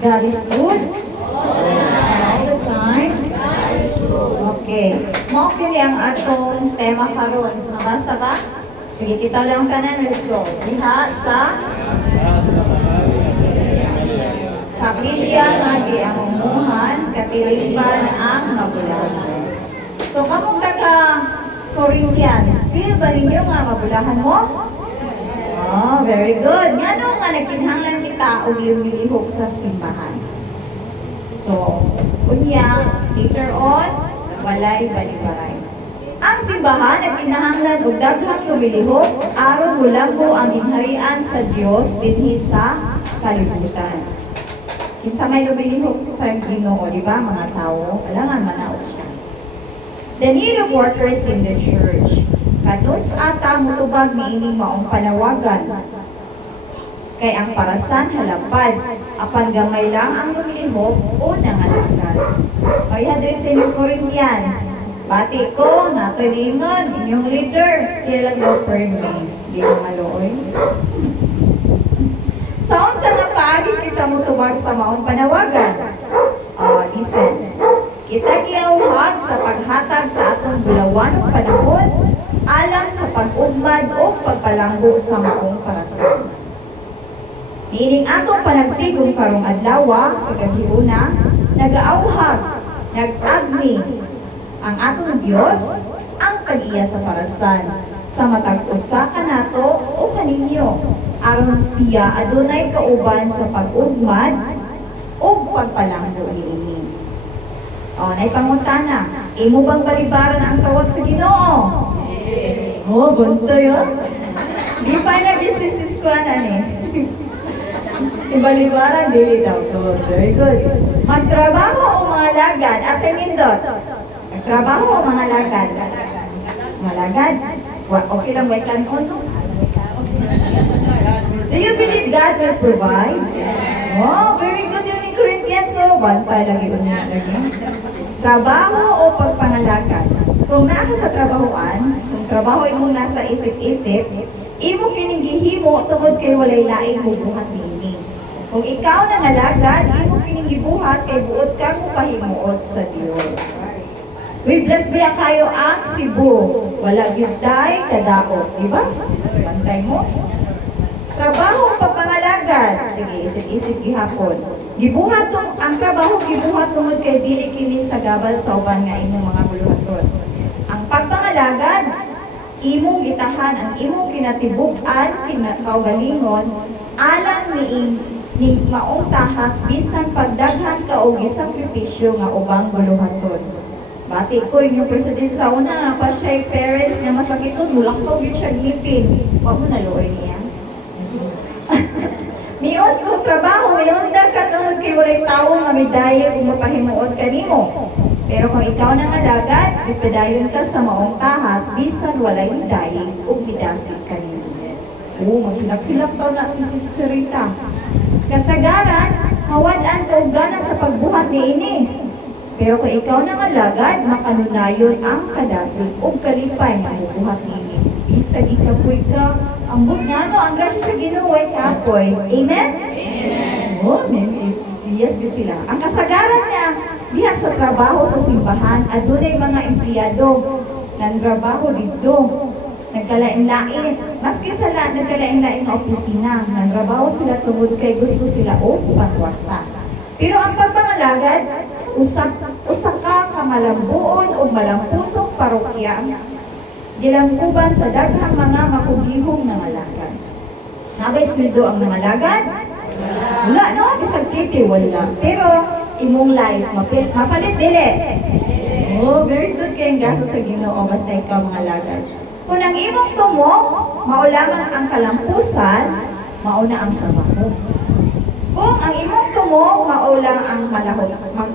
God is good. All the time. Okay. Mo pili ang atong tema karon. Nabasa ba? Sige, kita lang tanan. Let's go. Diha sa kapilya nga di ang umuhan, katiliban ang mabulahan. So, kamong taga Corinthians, feel ba ninyo nga mabulahan mo? Oh, very good. Nga nga nagkinhanglan kita og lumilihok sa simbahan. So, unya, later on, walay balibaray. Ang simbahan ay kinahanglan og daghang lumilihok aron mulambo ang ginharian sa Dios dinhi sa kalibutan. Kinsa may lumilihok sa Ginoo, di ba, mga tao? Kailangan manaog siya. The need of workers in the church. Kanus ata mutubag niining maong panawagan. Kay ang parasan halapad, apan gamay lang ang lumilihok o nangalakad. Kaya diri sa Corinthians, pati ko, natulingon, inyong leader, sila go per me. Di ko maluoy. Sa unsa nga paagi kita mutubag sa maong panawagan? Listen. Kita giawhag sa paghatag sa atong bulawanong panahon alang sa pag-ugmad o pagpalanggo sa maong parasan. Niining atong panagtigong karong adlaw, pagkahiguna, nagaawhag, nag-agni ang atong Dios ang pag-iya sa parasan sa matag usa kanato o kaninyo aron siya adunay kauban sa pag-ugmad o pagpalanggo niini. Naipangutana, imo bang balibaran ang tawag sa Ginoo? Bunto yun. Di pa nag-isisiskuanan eh. Ibalibaran, dili daw. Very good. Magtrabaho o mga lagad? Asa nindot? Magtrabaho o mga lagad? Mga lagad? Okay lang ba ikanon? Do you believe God will provide? Very good yun in Corinthians. Bantay lang yun lagi. Trabaho o pagpangalakad? Kung nasa sa trabahoan, kung trabaho imong nasa isip-isip, imo kining gihimo tungod kay walay laing bubuhat niini. Kung ikaw na ngalagad, imo kining gibuhat kay buot kang pahimuot sa Dios. We bless biya kayo ang Cebu. Wala gyud tay kadaot, di ba? Bantay mo. Trabaho o pagpangalagad? Sige, isip-isip gihapon. Gibuhat ang trabaho gibuhat tungod kay dili kini sa gabal sa uban nga imong mga buluhaton. Ang pagpangalagad, imong gitahan ang imong kinatibuk-an, kinakaugalingon, alang ni maong tahas bisan pagdaghan ka og isakripisyo nga ubang buluhaton. Bati ko yung president sa una na pa siya parents na masakiton, mulakaw yun siya gitin. Huwag mo naluoy niya. Miyon kung trabaho, miyon da ka tungod kay walay tao nga midaya kung mapahimuot kanimo. Pero kung ikaw na malagad, ipadayon ka sa maong tahas, bisan walay midaya o midasig kanimo. Maghilak-hilak daw na si Sister Rita. Kasagaran, mawadaan ka og gana sa pagbuhat niini. Pero kung ikaw na malagad, makanunayon ang kadasig o kalipay na bubuhat niini. Bisa ikapoy ka, ang bugnano, ang grasya sa Ginoo ay kapoy. Amen? Amen. Yes, din sila. Ang kasagaran niya, diha sa trabaho sa simbahan, adunay mga empleyado ng trabaho dito. Nagkalain-lain. Maski sa nagkalain-lain na opisina, ng trabaho sila tungod kay gusto sila o pangwarta. Pero ang pagpangalagad, usa ka malambuon o malampusong parokya, gilangkuban sa daghang mga makugihong nangalagad. Nabay sweldo ang nangalagad? Wala, no? Bisag titi, wala. Pero, imong life, mapalit dili. Very good kayong gaso sa Ginoo, basta ikaw mga lagad. Kung ang imong tumo, maulamang ang kalampusan, mauna ang trabaho. Kung ang imong tumo, maulang ang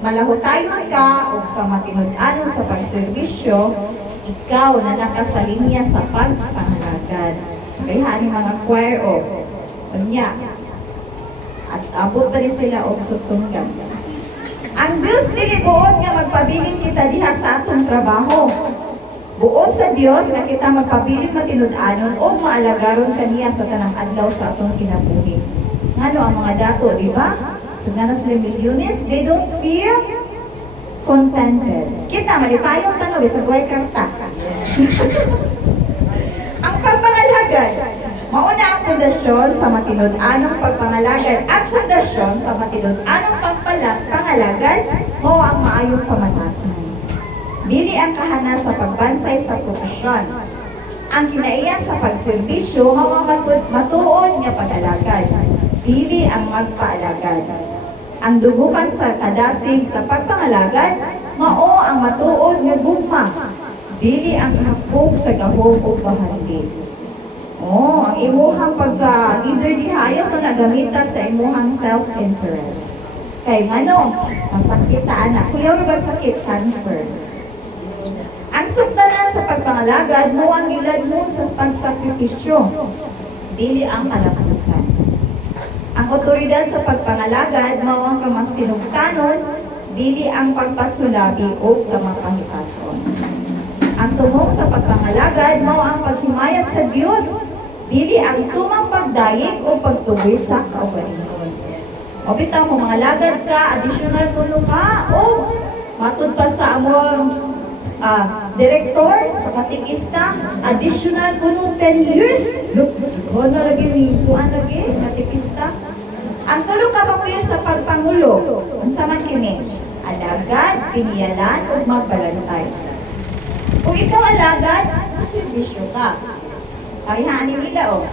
malahotayon ka o kamatinud-anon sa pagservisyo, ikaw na nakasalinya sa pagpangalagad. Kaya ni mga choir o unya. At abot pa rin sila o sutunggan. Ang Diyos dili buot nga magpabiling kita diha sa atong trabaho. Buot sa Dios na kita magpabiling matinud-anon o maalagaron kaniya sa tanang adlaw sa atong kinabuhi. Ngano ang mga dato, di ba? Sugana sila milyones, they don't feel contented. Kita, malipayong tanong, sa buhay karta. Ang pagpangalagad, mauna ang pundasyon sa matinod-anong pagpangalagad. Ang pundasyon sa matinod-anong pagpangalagad, mo ang maayong pamatasan. Dili ang kahanas sa pagbansay sa profesyon. Ang kinaiya sa pagserbisyo, mao ang matuod nga pag-alagad. Dili ang magpaalagad. Ang dugukan sa kadasig sa pagpangalagad, mao ang matuod nga gugma. Dili ang hakog sa gahom o bahagi. Ang imuhang pagka-leader diha, ayaw ko nagamitan sa imuhang self-interest. Kay ngano, masakit na anak. Kuya, ano ba sakit? Cancer. Ang sukdanan sa pagpangalagad, mo ang gilad mo sa pagsakripisyo. Dili ang kalapusan. Ang otoridad sa pagpangalagad, mo ang kamasinugtanon, dili ang pagpasulabi o kamapahitason. Ang tumong sa pagpangalagad, mo ang paghimaya sa Diyos, dili ang tumang pagdayig o pagtuloy sa kaugalingon. O bitaw, kung mga lagad ka, additional kuno ka, o matud pa sa among director, sa katikista, additional kuno 10 years. Look, na lagi ni kuan lagi, katikista. Ang tulo ka pa sa pagpangulo, unsa man kini? Alagad, piniyalan, o magbalantay. Kung ikaw alagad, servisyo ka. Parihaan ni nila, o.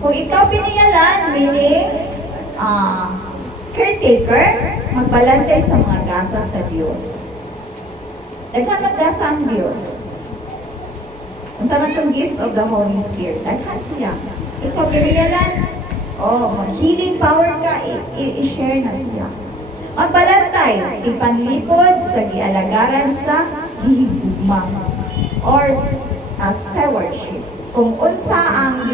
Kung ikaw piniyalan, meaning, caretaker, magbalantay sa mga gasa sa Diyos. Daghan maggasa ang Diyos. Kung saan itong gifts of the Holy Spirit, daghan siya. Ikaw piniyalan, healing power ka, i-share na siya. Magbalantay, ipanlipod sa gialagaran sa gihigugma or stewardship. Kung unsa ang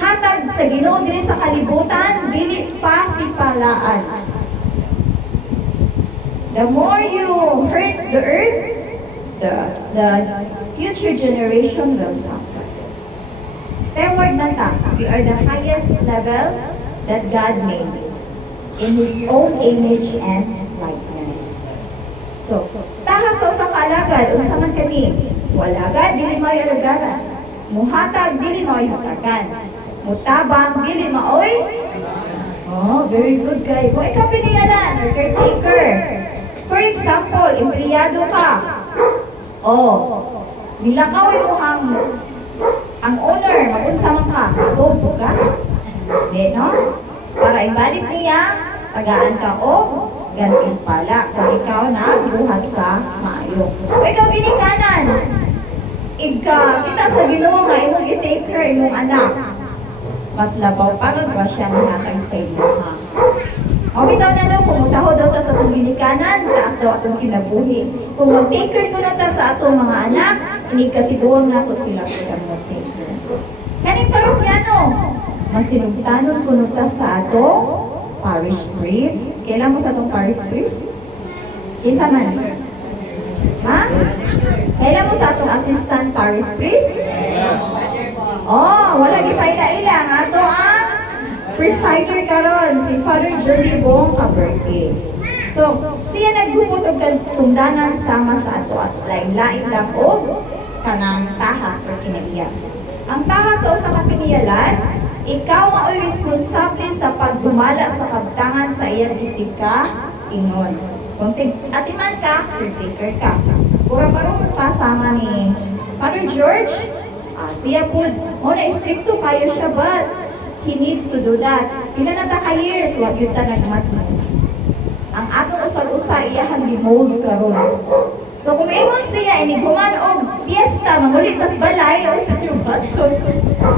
hatag sa Ginoo diri sa kalibutan, dili pa sipalaan. The more you hurt the earth, the future generation will suffer. Steward man ta, we are the highest level that God made in His own image and likeness. So, tahas sa kalagad, unsa man kani? Walagad, dili mo alagaran. Muhatag, dili mo hatagan. Mutabang, dili maoy. Very good guy. Kung ikaw piniyalan, or caretaker. For example, empleyado ka. Nilakawin mo ang owner, magunsa man ka, matubo ka. Hindi, no? Para ibalik niya, tagaan ka gantin pala. Kung ikaw na, buhat sa maayo. Kung ikaw ginikanan, kita sa Ginoo nga, imong i-take care, imong anak. Mas labaw pa, magwasya ng hatag sa inyo, ha? Bitaw na daw, kung magtaho daw ta sa itong ginikanan, taas daw atong kinabuhi. Kung mag-take care ko na ta sa atong mga anak, inikatituwang na ko sila sa gamot sa inyo. Kaning parokyano, masinugtanon ko na ta sa atong parish priest. Kailan mo sa itong parish priest? Kinsa man? Ha? Kailan mo sa atong assistant parish priest? Wala gipay-ila-ila nga ato ang presider karon si Father Johnny Bong ka-birthday. So, siya naghupot og tungdanan sama sa ato at lain-lain lang og kanang tahas o kinaiya. Ang tahas sa usa ka piniyalan, ikaw mao'y responsable sa pagdumala sa kabtangan sa iyang isika ingon. Kung atiman ka, caretaker ka. Pura-parong kasama ni Father George, siya po, na-stricto kayo siya, but he needs to do that. Pila na ta ka years, wag yun ta nagmatmat. Ang atong usag-usa, iyahan di-mold karon. So kung ingon siya, iniguman og piyesta, mangulit tas balay, o sa yung baton.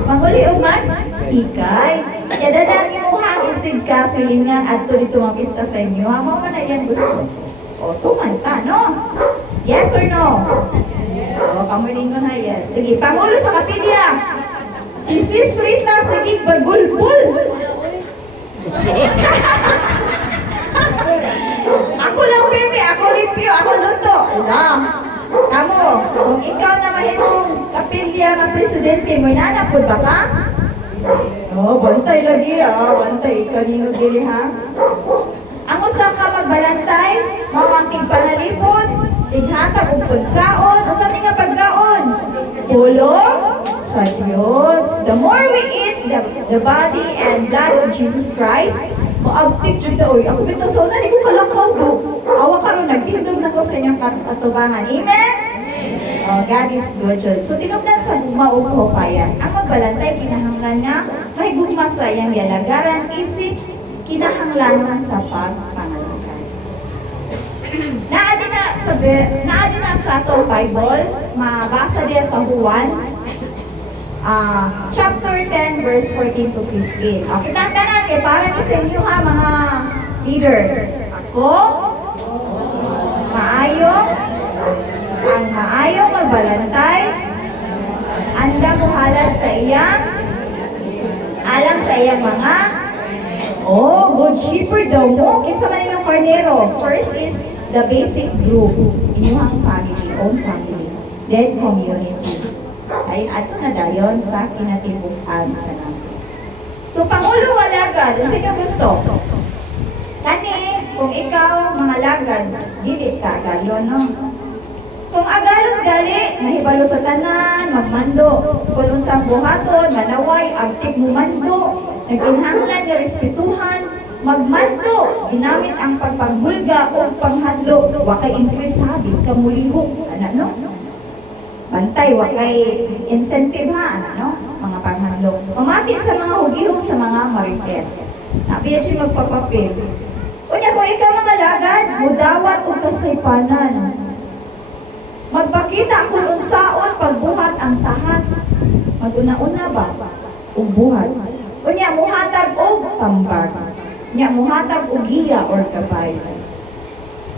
Manguli og man, hikay. Kaya dadang imuhang isig ka, silingan, adto dito mga pista sa inyo. Hama man na yan gusto. Tumanta, no? Yes or no? Kamunin mo na, yes. Sige, Pangulo sa Kapilya. Si Sis Rita, sige, bagulbul. Ako lang pirmi, ako limpyo, ako luto. Alam. Kamu, kung ikaw na mahitong kapilya ng presidente mo, inanapod ba ka? Oh, bantay lagi bantay kanino dili ha. Ang usa ka magbalantay, mawangkig panalipod, tighatag og pagkaon, unsa ni nga pagkaon? Pulong sa Dios. The more we eat the body and blood of Jesus Christ, maabtik jud ta oy. Ako bitaw sa una di ko kalakaw do. Awa karon nagtindog na ko sa inyong katubangan. Amen. Oh, God is good. So, tinugnan sa guma o kahupayan. Ang magbalantay, kinahanglan nga, may guma sa iyang yalagaran, isip, kinahanglan sa pagpangalagan. Naadi na sa to Bible, mabasa diya sa Juan, chapter 10, verse 14 to 15. Okay, tangkanan, kaya para ni sa inyo ha, mga leader. Ako, ang maayong magbalantay, anda mo halad sa iyang, alang sa iyang mga, good shepherd daw mo. Kinsa man yung karnero. First is the basic group. Inyong family, own family. Then community. Ay, ato na dayon sa kinatibukan sa naso. So, Pangulo Alagad, kung sino gusto? Kani, kung ikaw, mga lagad, dili ka, galon, no? Kung agalon gali, nahibalo sa tanan, magmando. Kung unsang buhaton, manaway, abtik mo mando. Naginhanglan nga respetuhan, magmando. Ginamit ang pagpanghulga o panghadlok. Wakay interesabit, kamulihok. Ano, no? Bantay, wakay incentive ha, ano, mga panghadlok. Mamati sa mga hugihong sa mga marites. Nabiyan siya magpapapil. Kunya, kung ikaw mga lagad, mudawat o kasaypanan. Magpakita kung unsaon pagbuhat ang tahas. Maguna-una ba? Ug buhat. Kunya, muhatag og tambag. Nya, muhatag og giya or kabay.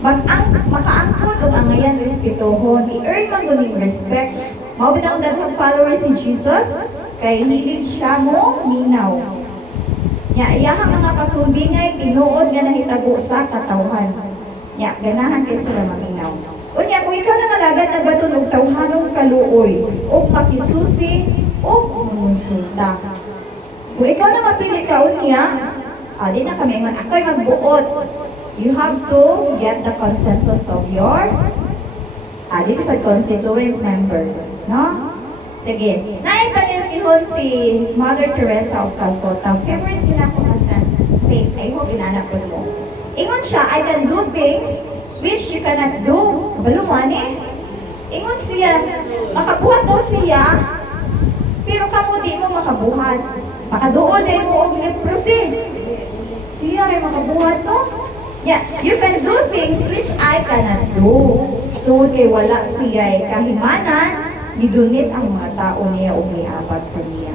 Makaangkot og angayan respetuhon. I-earn man guning respect. Mao binang daghang followers si Jesus, kay hilig siya mo minaw. Nya, iyahang mga kasumbingay, tinuod nga nahitago sa katawhan. Nya, ganahan kay sila maminaw. Unya, kung ikaw na malagad na baton og tawhanong kaluoy, o makisusi, o kumonsulta. Kung ikaw na mapili ka unya, di na kami man, ako'y magbuot. You have to get the consensus of your di sa constituents members, no? Sige. Naipanilihon si Mother Teresa of Calcutta. Favorite din ako na saint. I hope inanapod mo. Ingon siya, I can do things which you cannot do. Baluman Ingon siya, makabuhat daw siya, pero kamo di mo makabuhat. Makaduol na mo og leprosy. Siya rin makabuhat to. Yeah, you can do things which I cannot do. Tungod kay wala siya kahimanan, gidunit ang mga tao niya o may apat pa niya.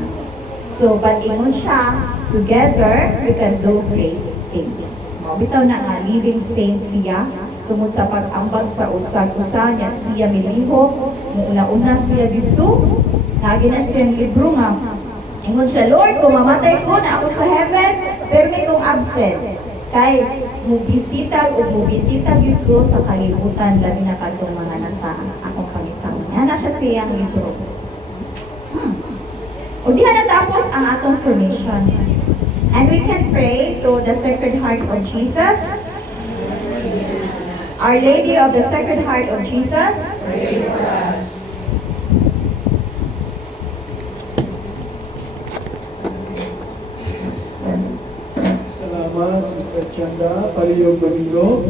So, but ingon siya, together, we can do great things. Bitaw na nga, living saint siya, tungod sa pag-ambag sa usag-usa niya, siya miliho, muuna-una siya dito, lagi na siyang libro nga. Ingon siya, Lord, kung mamatay ko na ako sa heaven, pero may kong absent. Kay, mubisita o mubisita yun ko sa kalibutan, labi na katong mga nasa akong pangitaw. Yan na siya siyang libro. O diha natapos ang atong formation. And we can pray to the Sacred Heart of Jesus. Our Lady of the Sacred Heart of Jesus, pray for us. Salamat, Sister Chanda, paliyog-paliyog.